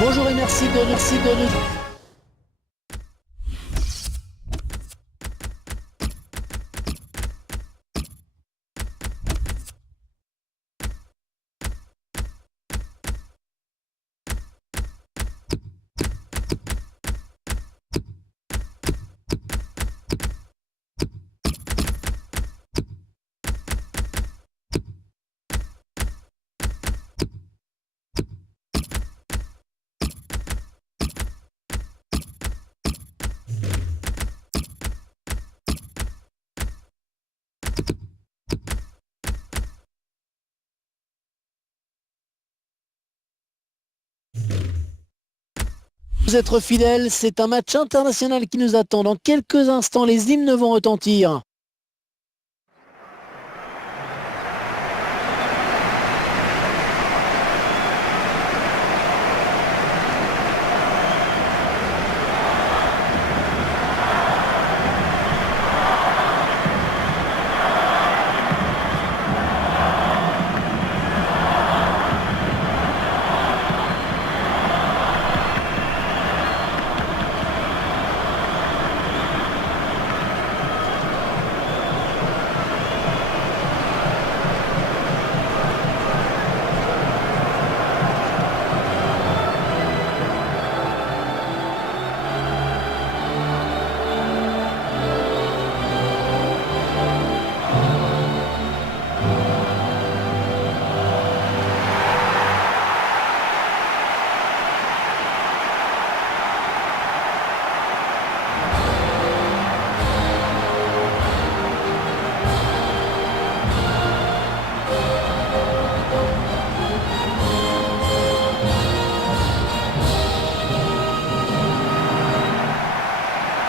Bonjour et merci de nous. Vous êtes fidèles, c'est un match international qui nous attend. Dans quelques instants, les hymnes vont retentir.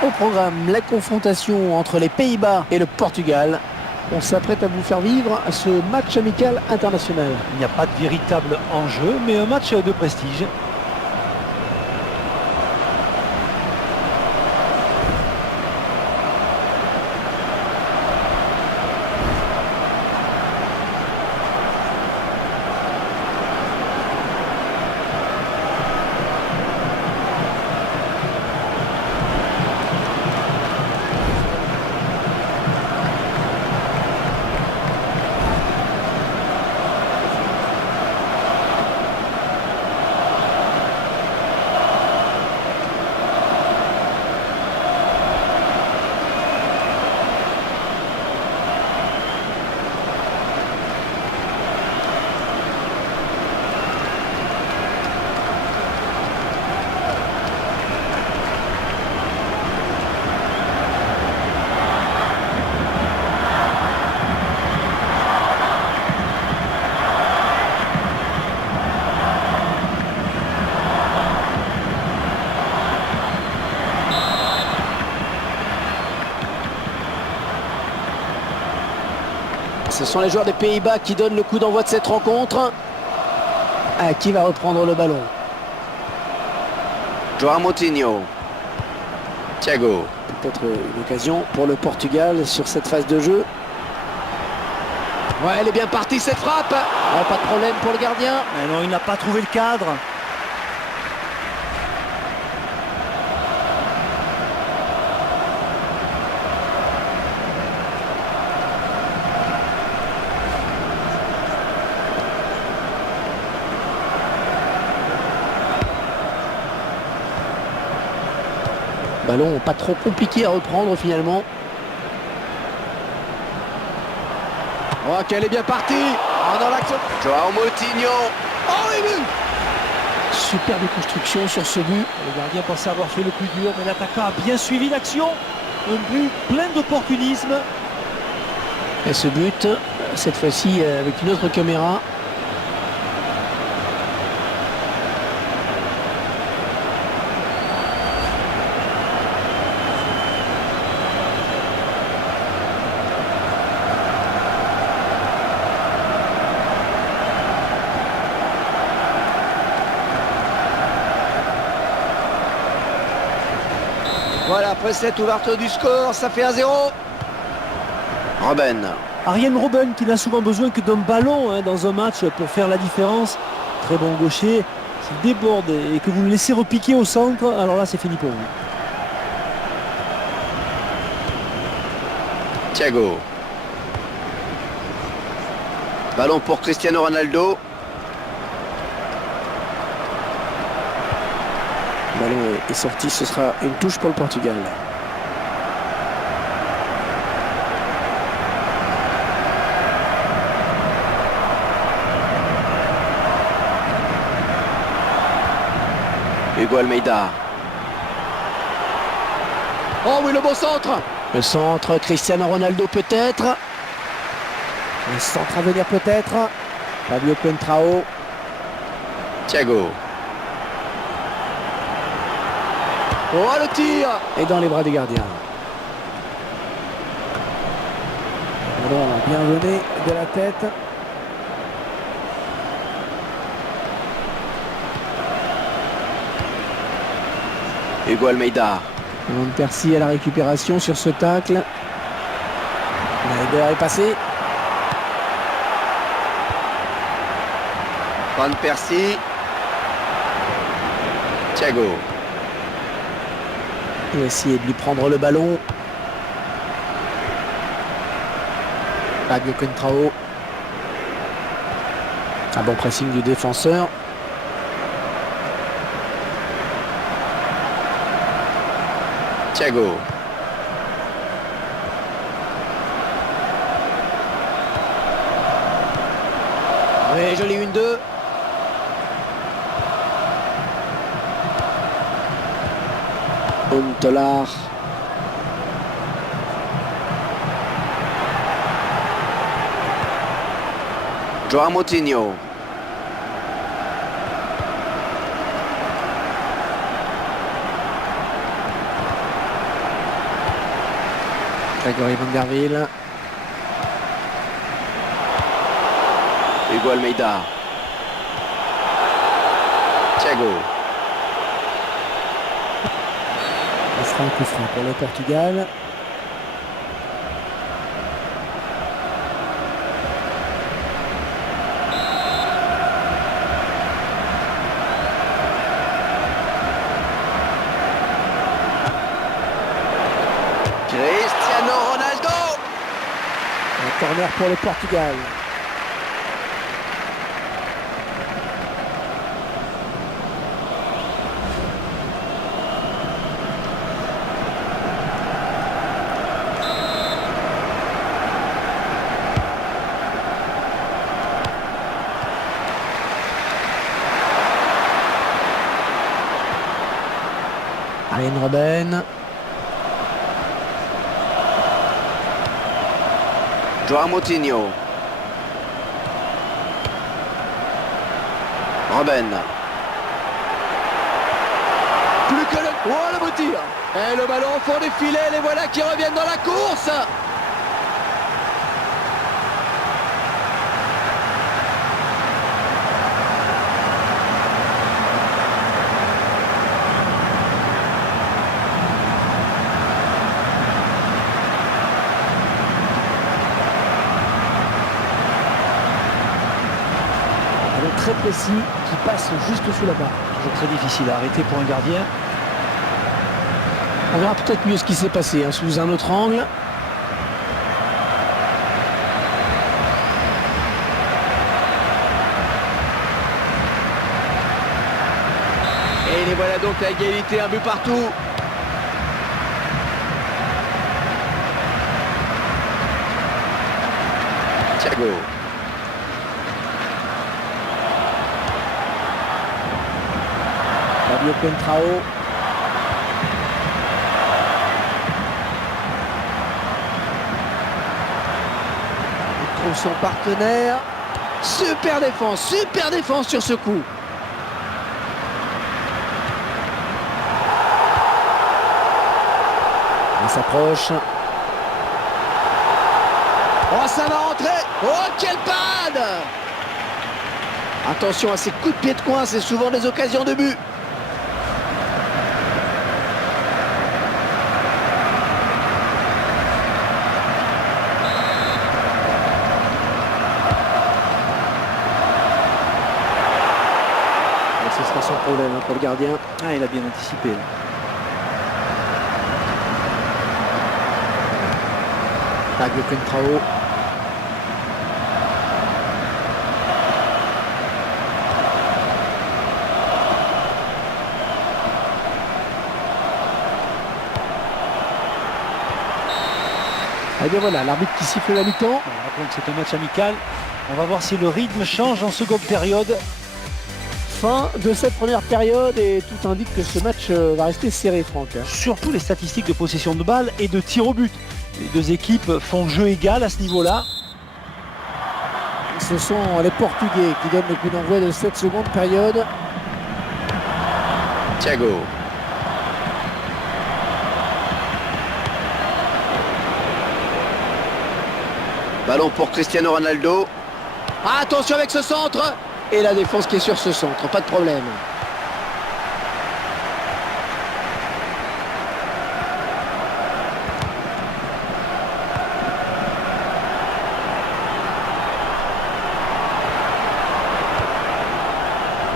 Au programme, la confrontation entre les Pays-Bas et le Portugal. On s'apprête à vous faire vivre ce match amical international. Il n'y a pas de véritable enjeu, mais un match de prestige. Ce sont les joueurs des Pays-Bas qui donnent le coup d'envoi de cette rencontre. Qui va reprendre le ballon? João Moutinho. Thiago. Peut-être une occasion pour le Portugal sur cette phase de jeu. Ouais, elle est bien partie cette frappe. Oh, pas de problème pour le gardien. Mais non, il n'a pas trouvé le cadre. Ballon pas trop compliqué à reprendre finalement. Oh, qu'elle est bien partie. Oh, dans l'action. João Moutinho. Oh, et but. Superbe construction sur ce but. Le gardien pensait avoir fait le plus dur, mais l'attaquant a bien suivi l'action. Un but plein d'opportunisme. Et ce but, cette fois-ci avec une autre caméra. Voilà, après cette ouverture du score, ça fait 1-0. Robben. Arjen Robben qui n'a souvent besoin que d'un ballon dans un match pour faire la différence. Très bon gaucher. qu'il déborde et que vous le laissez repiquer au centre, alors là c'est fini pour vous. Thiago. Ballon pour Cristiano Ronaldo. Le ballon est sorti, ce sera une touche pour le Portugal. Hugo Almeida. Oh oui, le beau centre. Le centre, Cristiano Ronaldo peut-être. Le centre à venir peut-être. Fabio Contrao. Thiago. Oh, le tir. Et dans les bras du gardien. Ballon bien donné de la tête. Hugo Almeida. Van Persie à la récupération sur ce tacle. Schneider est passé. Van Persie. Thiago. Il va essayer de lui prendre le ballon. Fabio Contrao. Un bon pressing du défenseur. Thiago. Oui, joli 1-2. Huntelaar. Joao Moutinho. Grégory Van der Wiel. Hugo Almeida. Thiago. Ce sera un coup franc pour le Portugal. Cristiano Ronaldo. Un corner pour le Portugal. Arjen Robben. Joao Moutinho. Robben. Plus que le... Oh, le beau tir. Et le ballon au fond des filets, les voilà qui reviennent dans la course. Très précis qui passe juste sous la barre. Toujours très difficile à arrêter pour un gardien. On verra peut-être mieux ce qui s'est passé sous un autre angle. Et les voilà donc à égalité, un but partout. Thiago. Fabio Contrao. Il trouve son partenaire. Super défense sur ce coup. On s'approche. Oh, ça va rentrer. Oh, quelle panne. Attention à ces coups de pied de coin, c'est souvent des occasions de but. Et ce sera son problème pour le gardien. Ah, il a bien anticipé. Là. Fabio Contrao. Et bien voilà, l'arbitre qui siffle la mi-temps. Rappelons que c'est un match amical. On va voir si le rythme change en seconde période. Fin de cette première période et tout indique que ce match va rester serré, Franck. Surtout les statistiques de possession de balle et de tir au but. Les deux équipes font jeu égal à ce niveau-là. Ce sont les Portugais qui donnent le coup d'envoi de cette seconde période. Thiago. Ballon pour Cristiano Ronaldo. Ah, attention avec ce centre. Et la défense qui est sur ce centre, pas de problème.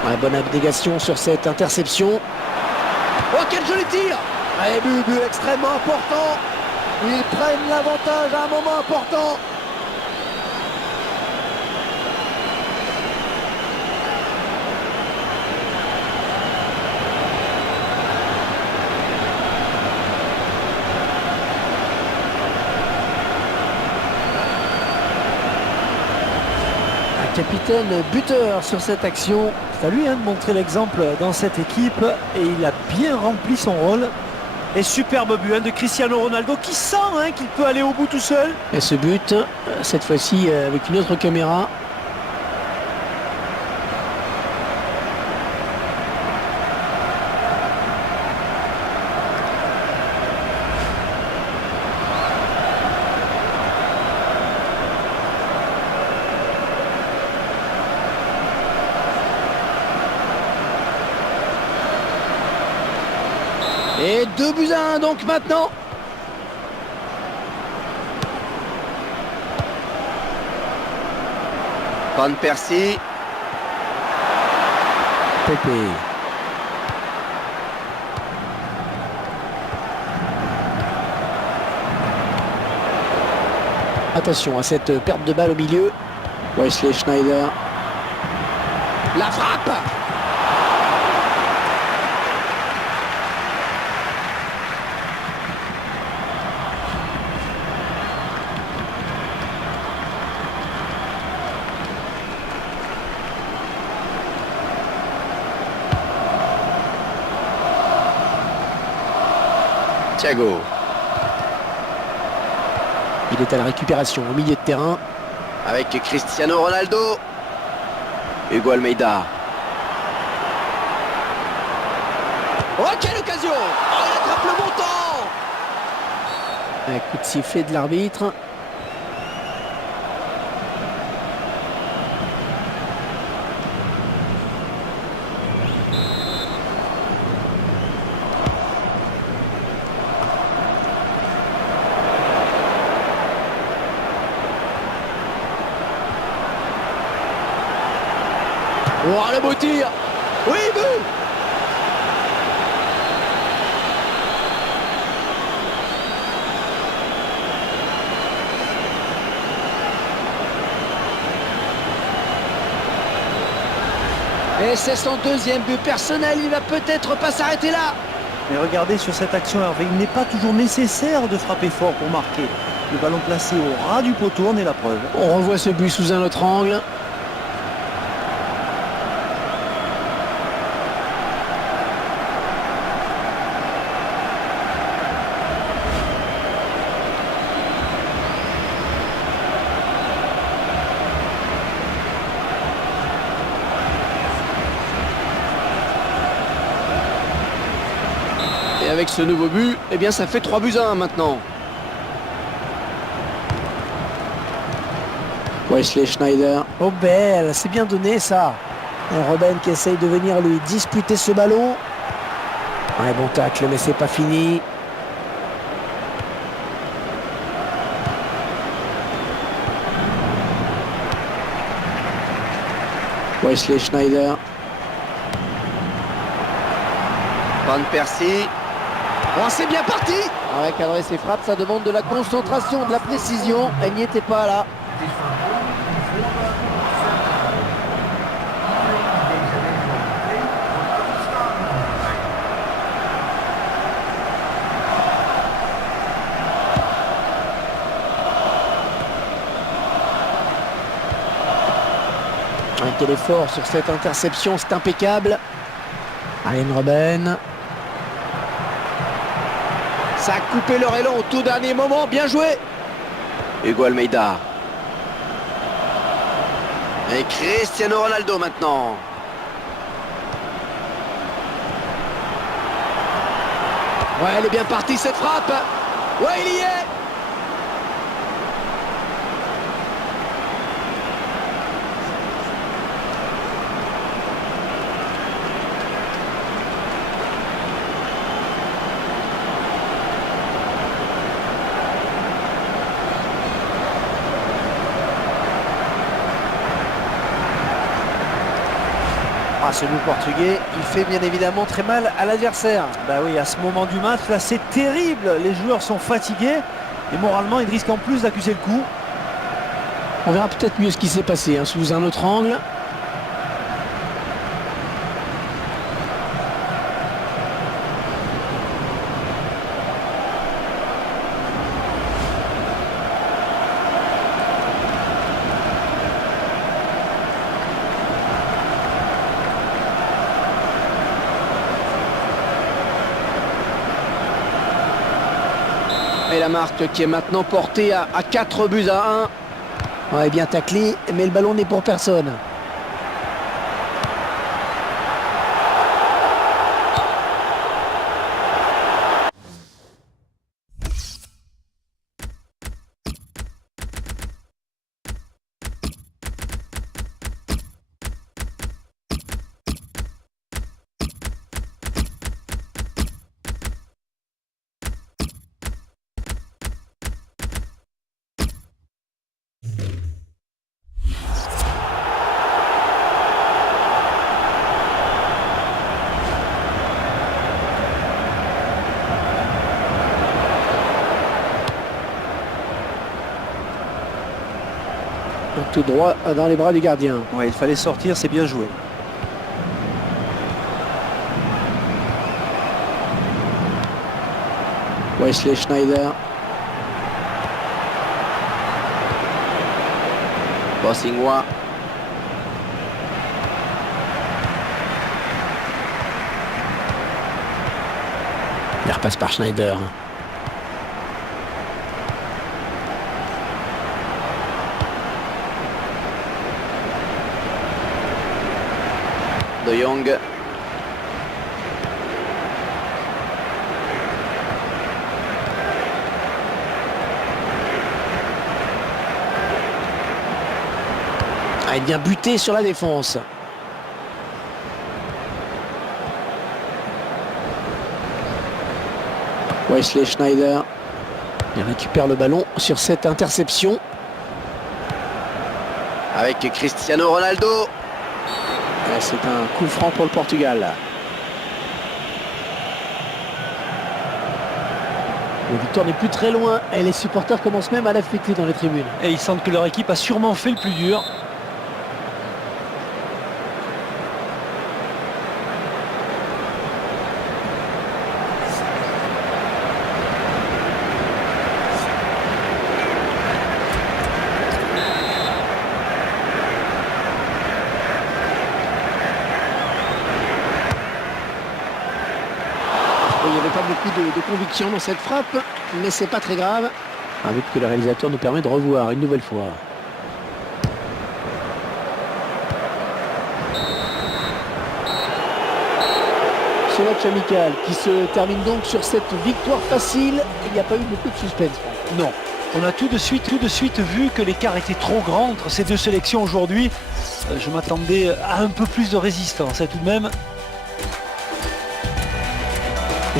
Ouais, bonne abnégation sur cette interception. Oh, quel joli tir. Et but extrêmement important. Ils prennent l'avantage à un moment important. Capitaine buteur sur cette action. C'est à lui de montrer l'exemple dans cette équipe et il a bien rempli son rôle. Et superbe but de Cristiano Ronaldo qui sent qu'il peut aller au bout tout seul. Et ce but, cette fois-ci avec une autre caméra. Et 2-1 donc maintenant. Van Persie. Pépé. Attention à cette perte de balle au milieu. Wesley Schneider. La frappe. Thiago. Il est à la récupération au milieu de terrain. Avec Cristiano Ronaldo. Hugo Almeida. Oh, quelle occasion. Oh, il attrape le montant. Un coup de sifflet de l'arbitre. Oh, le beau tir. Oui, but. Et c'est son deuxième but personnel. Il va peut-être pas s'arrêter là. Mais regardez sur cette action, Hervé, il n'est pas toujours nécessaire de frapper fort pour marquer. Le ballon placé au ras du poteau en est la preuve. On revoit ce but sous un autre angle. Et avec ce nouveau but, eh bien ça fait 3-1 maintenant. Wesley Schneider. Oh belle, c'est bien donné ça. Et Robben qui essaye de venir lui disputer ce ballon. Ouais, bon tacle, mais c'est pas fini. Wesley Schneider. Van Persie. Oh, c'est bien parti. Ouais, cadrer ses frappes, ça demande de la concentration, de la précision. Elle n'y était pas là. Quel effort sur cette interception, c'est impeccable. Arjen Robben. Ça a coupé leur élan au tout dernier moment, bien joué. Hugo Almeida. Et Cristiano Ronaldo maintenant. Ouais, elle est bien partie cette frappe. Ouais, il y est. Ah, ce but portugais, il fait bien évidemment très mal à l'adversaire. Bah oui, à ce moment du match, là c'est terrible. Les joueurs sont fatigués et moralement ils risquent en plus d'accuser le coup. On verra peut-être mieux ce qui s'est passé sous un autre angle. Et la marque qui est maintenant portée à 4 buts à 1. Ouais, bien taclé, mais le ballon n'est pour personne. Tout droit dans les bras du gardien. Ouais, il fallait sortir, c'est bien joué. Wesley Schneider. Bossingwa. Il repasse par Schneider. De Jong. Ah, il vient buter sur la défense. Wesley Schneider. Il récupère le ballon sur cette interception. Avec Cristiano Ronaldo. C'est un coup franc pour le Portugal. La victoire n'est plus très loin et les supporters commencent même à la fêter dans les tribunes. Et ils sentent que leur équipe a sûrement fait le plus dur. Il n'y avait pas beaucoup de conviction dans cette frappe, mais c'est pas très grave. Un but que le réalisateur nous permet de revoir une nouvelle fois. Ce match amical qui se termine donc sur cette victoire facile. Il n'y a pas eu beaucoup de suspense. Non, on a tout de suite vu que l'écart était trop grand entre ces deux sélections aujourd'hui. Je m'attendais à un peu plus de résistance tout de même.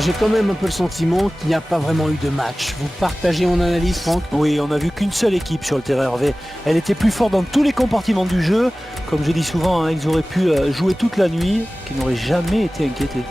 J'ai quand même un peu le sentiment qu'il n'y a pas vraiment eu de match. Vous partagez mon analyse, Franck? Oui, on a vu qu'une seule équipe sur le terrain, Hervé. Elle était plus forte dans tous les compartiments du jeu. Comme je dis souvent, ils auraient pu jouer toute la nuit, qu'ils n'auraient jamais été inquiétés.